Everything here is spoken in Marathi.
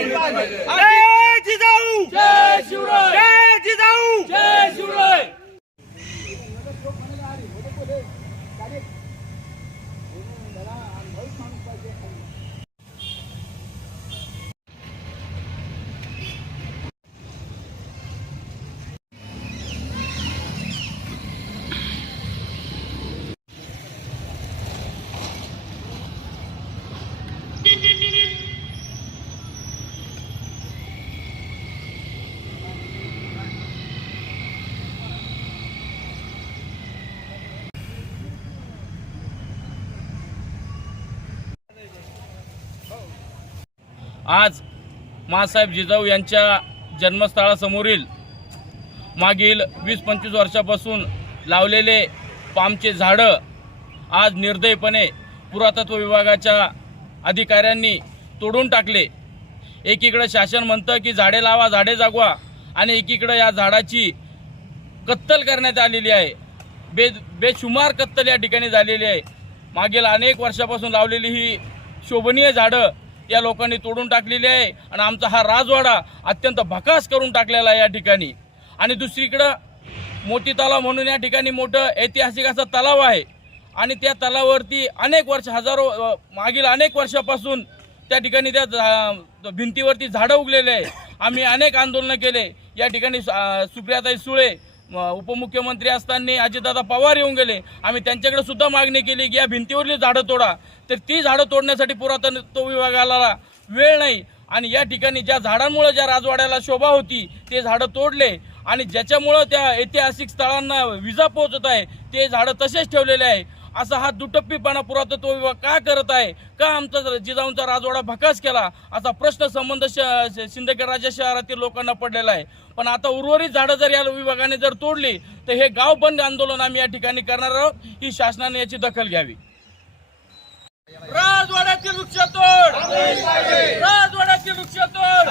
जय जिजाऊ, जय शिवराय, जय जिजाऊ, जय शिवराय। आज माँसाहेब जिजाऊ यांच्या जन्मस्थळासमोरील मागील 20-25 वर्षापासून लावलेले पामचे झाडं आज निर्दयीपणे पुरातत्व विभागाच्या अधिकाऱ्यांनी तोडून टाकले। एकीकडे शासन म्हणतं की झाडे लावा, झाडे जागवा, आणि एकीकडे या झाडाची कत्तल करण्यात आलेली आहे। बेशुमार कत्तल या ठिकाणी झालेली आहे। मागील अनेक वर्षापासून लावलेली ही शोभनीय झाडं या लोकांनी तोडून टाकलेली आहे आणि आमचा हा राजवाडा अत्यंत भकास करून टाकलेला आहे या ठिकाणी। आणि दुसरीकडे मोती तलाव म्हणून या ठिकाणी मोठं ऐतिहासिक असा तलाव आहे आणि त्या तलावावरती अनेक वर्ष मागील अनेक वर्षापासून त्या ठिकाणी त्या भिंतीवरती झाडं उगलेले आहे। आम्ही अनेक आंदोलनं केले या ठिकाणी। सुप्रियाताई सुळे उपमुख्यमंत्री असताना अजितदादा पवार येऊन गेले। आम्ही त्यांच्याकडे सुद्धा मागणी केली की या भिंतीवरली झाडं तोडा, तर ती झाडं तोडण्यासाठी पुरातत्व विभागाला वेळ नाही। आणि या ठिकाणी ज्या झाडांमुळे ज्या राजवाड्याला शोभा होती ते झाडं तोडले आणि ज्याच्यामुळे त्या ऐतिहासिक स्थळांना विजा पोहोचत आहे ते झाडं तसेच ठेवलेले आहे। असा हा दुटप्पीपणा पुरातत्व विभाग का करत आहे? का आमचा जिजाऊंचा राजवाडा भकास केला? असा प्रश्न संबंध सिंदखेड राजा शहरातील लोकांना पडलेला आहे। पण आता उर्वरित झाडं जर या विभागाने जर तोडली तर हे गाव बंद आंदोलन आम्ही या ठिकाणी करणार आहोत। ही शासनाने याची दखल घ्यावी। राजवाड्यातील वृक्षतोड, राजवाड्यातील वृक्षतोड,